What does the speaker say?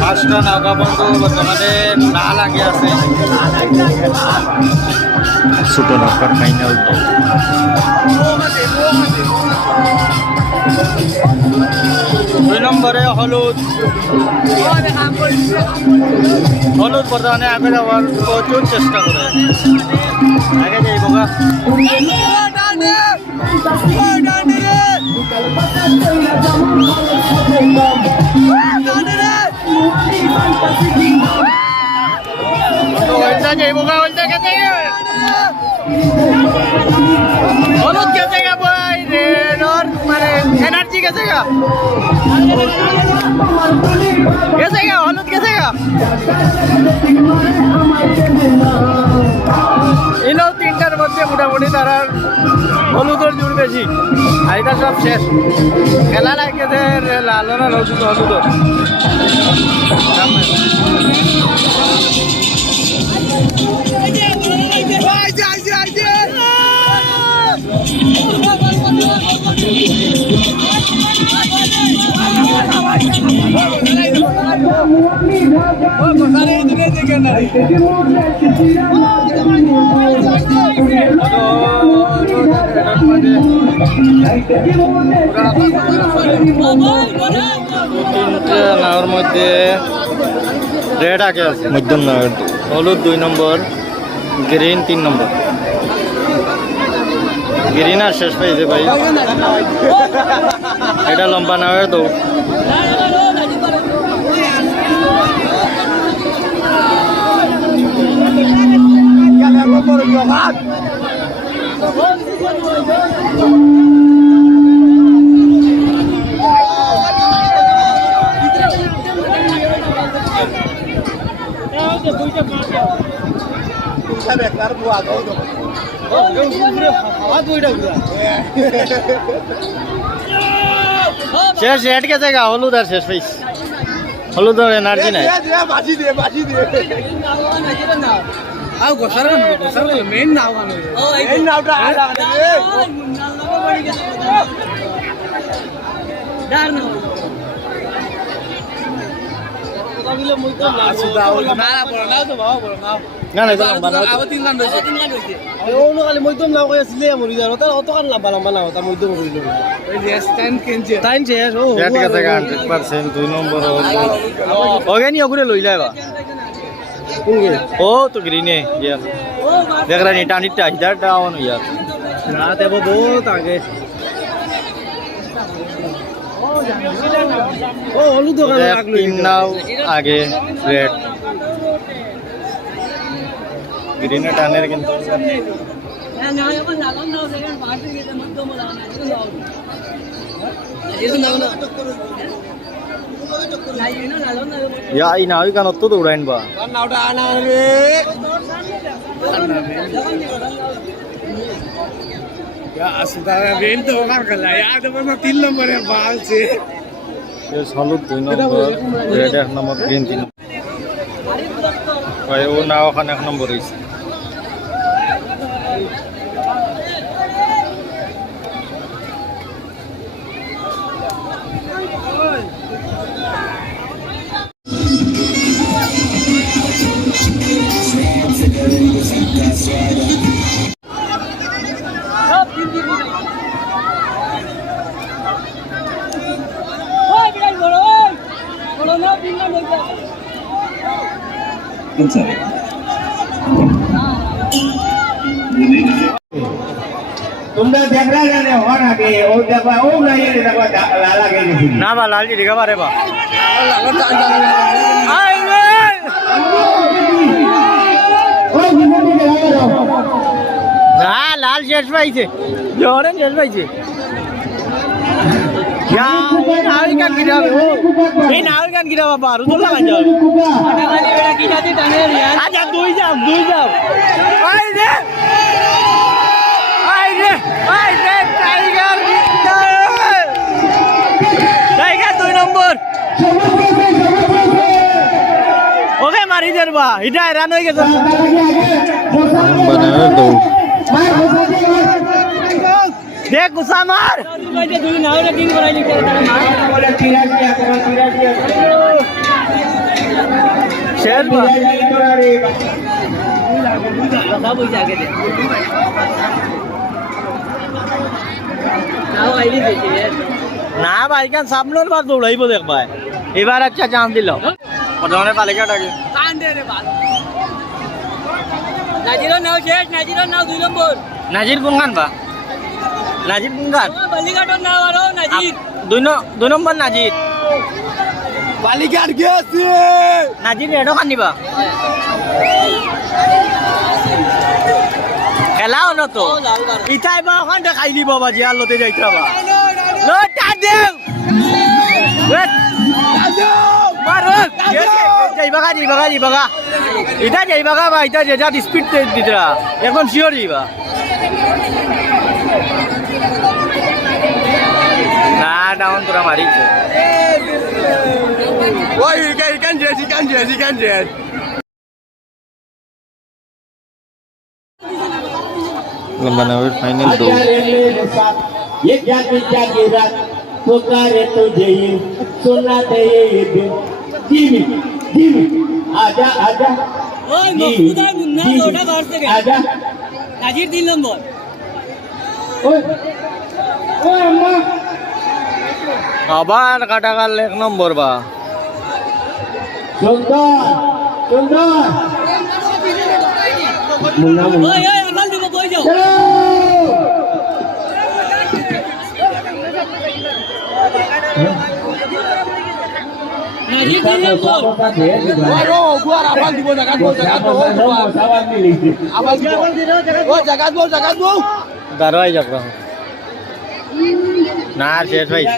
পাঁচটা নৌকা বন্ধু বর্তমানে না লাগে আছে ছোট নৌকার ফাইনাল। দুই নম্বরে হলুদ বর্তমানে আগে যাওয়ার প্রচুর চেষ্টা করে আগে যাই বোকা হলুদ গেছে গা ভাই মানে এনার্জি গেছে গা হলুদ গেছে গা এলো তিনটার মধ্যে মোটামুটি তারা হলুদের জোর বেশি আর এটা সব শেষ খেলা লাগছে লাল না হলুদ নাওয়ার মধ্যে রেড আগে আছে মধ্যম নাওয়ার হলুদ 2 নম্বর গ্রিন 3 নম্বর গ্রিন আর শেষ পাইছে ভাই এটা লম্বা নাওয়ার তো শেষ রেড গেছে গা হলুদ আর শেষ পাইস হলুদ আর এনার্জি নাই মেন ও তো গ্রিনে দেখ রা টানিটা ইধার ডাউন ইয়ার না দেব বহুত আগে ও হলুদ লাগলো নাও আগে রেড গ্রিনে টানের কিন্তু या ई नाव का नत्तो तो उड़ाइन बा नावटा आना रे या असदा रेन तो होगा कला यार तो बस 3 नंबर है बाल से ये हलुद 2 number red 1 number green 3 number भाई वो नाव खान 1 नंबर है तुमने देख रहा है ना और आगे और देखा ओ नहीं देखा लाला के ना बा लाल जी दिखा बारे बा ना लाल शेष भाई से जोरन शेष भाई से या नाविकान गिरा ये नाविकान गिरा बाबा रुदल लगा जाओ वाली बेटा की जाती तने यार आजा दुई जाओ आई रे टाइगर 2 নম্বর ওকে মারি দেরবা এটা রান হয়ে গেছে বানানো তো দেখ গুসা মার দুই নাও না তিন করাই লিখে তারা মার বলে 83 শেষ বা না ভাই কেন সামনের বার দৌড়াইব দেখবাই এবার একটা চান্স দিল প্রথমে পালিকাটাকে নাজিরের নাও শেষ, নাজিরের নাও 2 নম্বর। নাজির কোন গান বা নাজির কোন গান বালিঘাটের নাও আরো নাজির। 2 নম্বর নাজির বালিঘাট গেছে নাজির এডো খান নিবা খেলা হলো তো ইটাই বা ওখান দেখাই দিব বাজি আর লতে যাইতা বা লটা দেও মারো যাইবাগা এটা যাইবাগা বা এটা যেটা স্পিড দিতরা এখন শিওর যাইবা না ডাউন তোরা মারিছে ওই ইকান যে लंबानगर फाइनल 2 ये जागी जागी रात पुकारे तुझे ये सुना दे ये दिन जीवी जीवी आजा आजा ওই মকসুদা মুন্না ওটা ঘর থেকে आजा নাজির 3 নম্বর। ओए ओए अम्मा আবার কাটাকাল 1 নম্বর বা सुंदर सुंदर मुन्ना मुन्ना ওই ওই আকাল দিব কই যাও। चलो নাজির 3 নম্বর। আরো গুয়ার আবাল দিব জায়গা আবাল দিব ও জায়গা বল দাঁড়াই যাক না শেষ হয়েছে